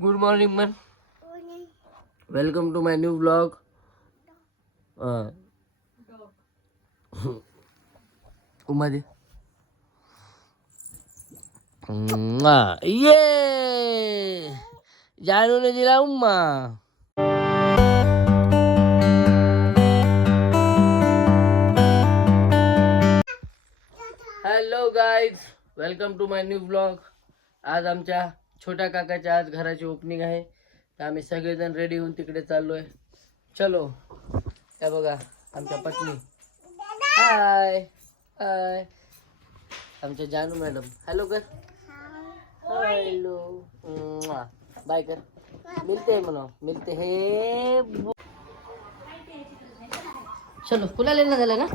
Good morning मन. Welcome to my new blog. उमादी ये जानूने दिला उम्मा. Hello guys, welcome to my new blog. आज आमच्या छोट्या काकाच्या आज घराची ओपनिंग आहे, तर आम्ही सगळेजण रेडी होऊन तिकडे चाललोय. चलो. त्या बघा आमच्या पत्नी. हाय हाय. आमच्या जानू मॅडम. हॅलो कर. हॅलो. बाय कर. मिलते हैं मनो, मिलते हैं. चलो पुन्हा लेणं झालं ना.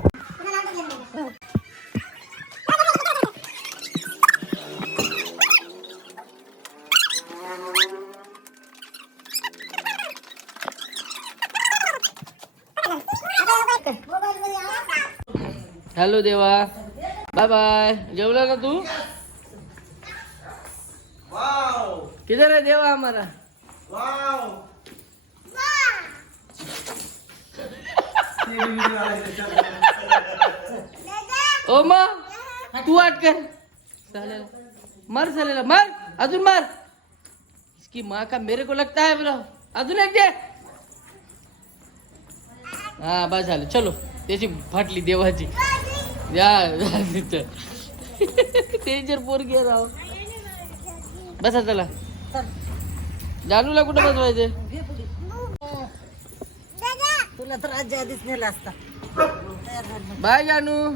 हॅलो देवा, बाय बाय. जेवला ना तू? किधर है देवा हमारा? ओ माँ, तू आट कर. सालेला मार, सालेला मार, अजून मार. इसकी माँ का मेरे को लगता है बोलो. अजून एक दे. हा बस झालं. चलो. त्याची फाटली देवाची. या डेंजर पोरगी आहे राव. बसा चला. जानूला कुठं बसवायचे? तुला तर आजी आधीच नेला असता. बाय जानू.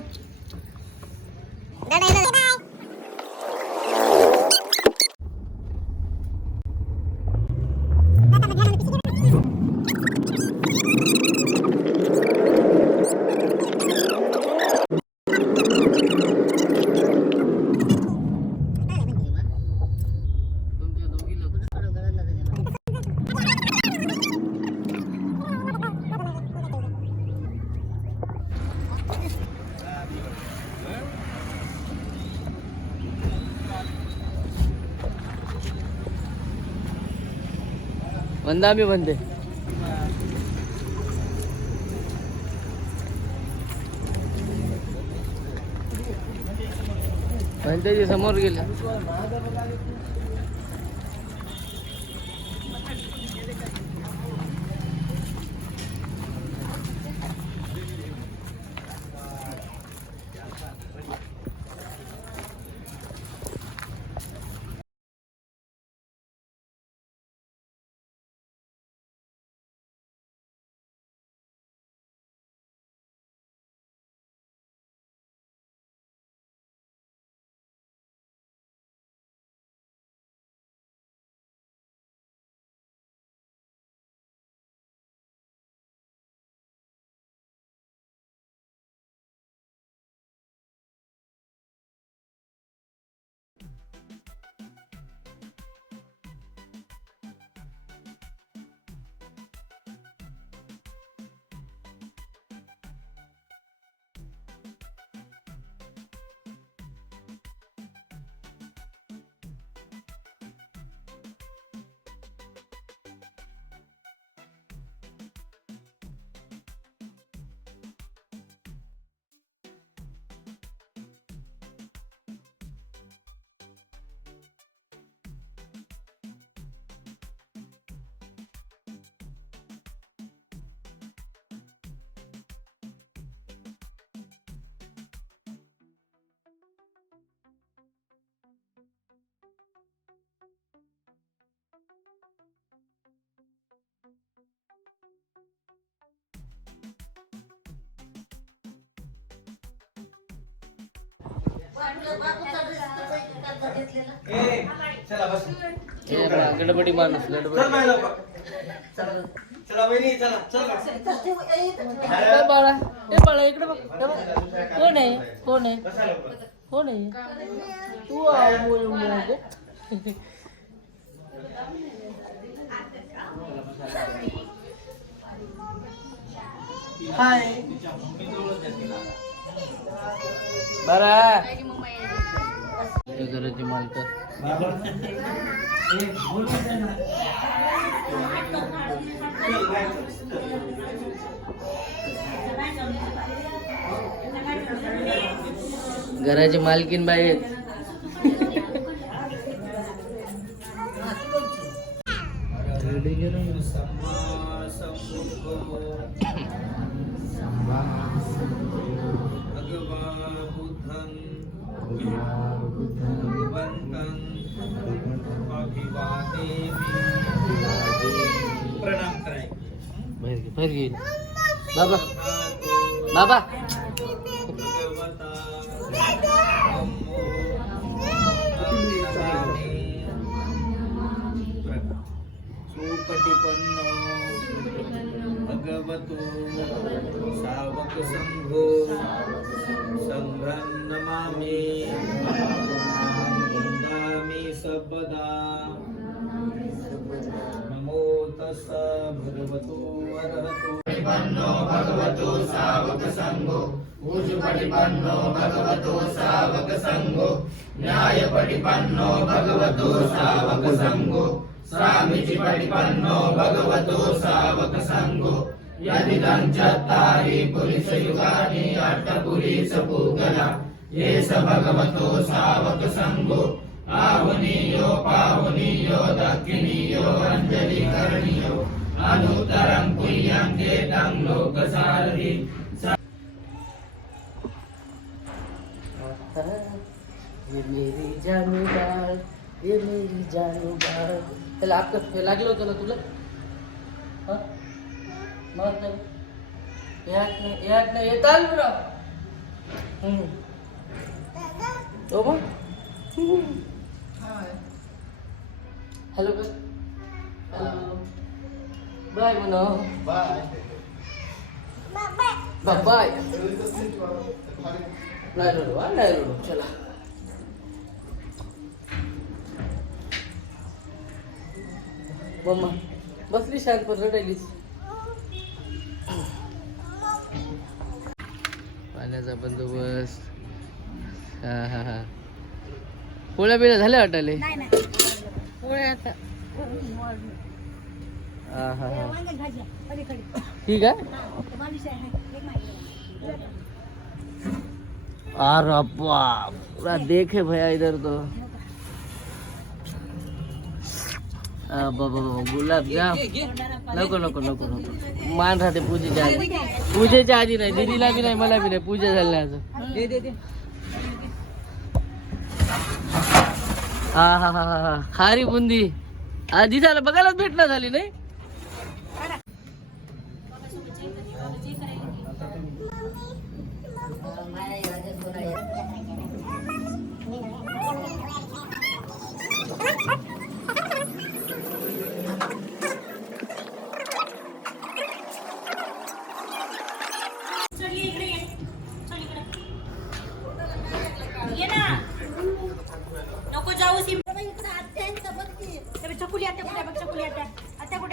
वंदा मी म्हणते. म्हणते समोर गेले. गडबडी माणूस. गडबडी. बाळा, ए बाळा इकडे बघ. कोण आहे? कोण आहे? कोण आहे? तू हाय. बरा घराची मालक. घराची मालकीन बाई आहेत. प्रणाम कराय बाहेर घेईल बाबा बाबा सुपटिपन्नो भगवतो सावक संघो संघं नमामि वन्दामि सर्वदा नमो तस्स भगवतो अरहतो पटिपन्नो भगवतो सावक संघो पूज्यपटिपन्नो भगवतो सावक संघो न्यायपटिपन्नो भगवतो सावक संघो स्वामीचिपटिपन्नो भगवतो सावक संघो यदिदं चत्तारि पुरुषयुगानि अष्टपुरीशपूगला ये स भगवतो सावक संघो आहुनीयो पाहुनीयो दक्षिणीयो अञ्जलिकरणीयो अनुत्तरं पुण्यं केतं लोकसारथि ये मेरी जानू बाळ ये मेरी जानू बाळ त्याला आपलं हे लागलं होतं ना तुला हं? मग नाही यात नाही येत आलं बरं हो मग हॅलो हॅलो बाय म्हणा बाय बाय नाही रडू नाही रडू चला मम्मा बसली शांत पण रडायलीच पाण्याचा बंदोबस्त हा हा हा पोळ्या बिळ्या झाल्या वाटायले हा हा हा ठीक आहे अरे बाप पूरा देखे भैया इधर तो गुलाबजाम नको नको नको नको मान राहते पूजेच्या आधी पूजेच्या आधी नाही दीदीला बी नाही मला बी नाही पूजा झाली नाही अजून हा हा हा हा हा खारी बुंदी आधी झालं बघायलाच भेटणं झाली नाही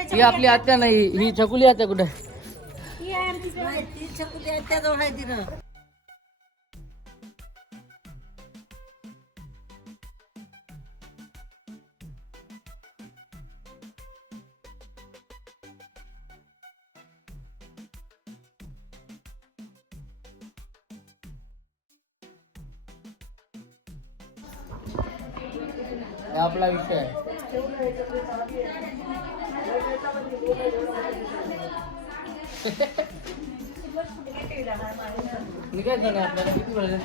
ही आपली आत्या नाही ही छकुली आत्या कुठे त्याजवळ आहे तिथं आपला विषय आहे निघायचं नाही आपल्याला किती वेळ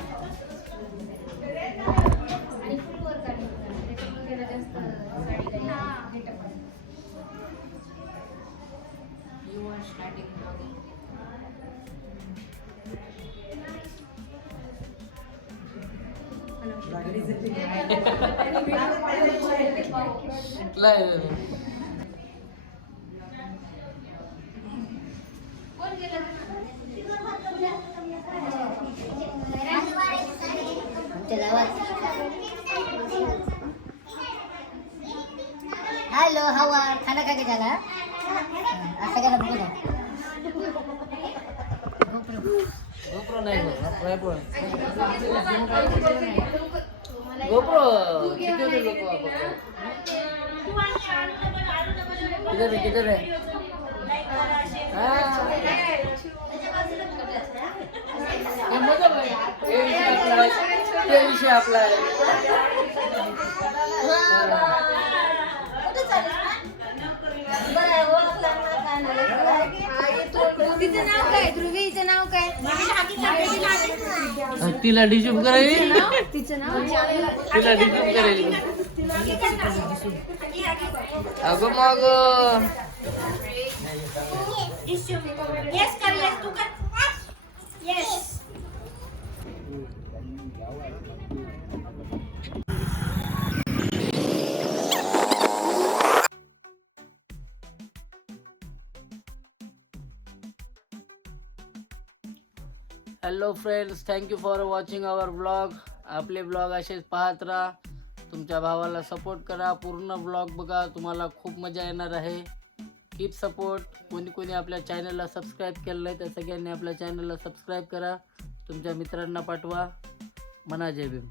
हॅलो हवा खाना काय झाला असं काय नको गोप्रो नाही गोप्रो किधर है गोप्रो? किधर है हाँ हे मजा भाई हे विषय आपला आहे ध्रुवीचं नाव काय? ध्रुवीचं नाव काय? तिला डिशूम करायची तिचं नाव तिला डिशूम करायची अगं मग येस कर येस तू कर येस hello friends, thank you for watching our blog. आपले ब्लॉग असेच पाहत राहा. तुमच्या भावाला सपोर्ट करा. पूर्ण ब्लॉग बघा, तुम्हाला खूप मजा येणार आहे. Keep support. कोणी कोणी आपल्या चॅनलला सबस्क्राईब केलं नाही तर सगळ्यांनी आपल्या चॅनलला सबस्क्राईब करा. तुमच्या मित्रांना पाठवा. म्हणा जय भीम.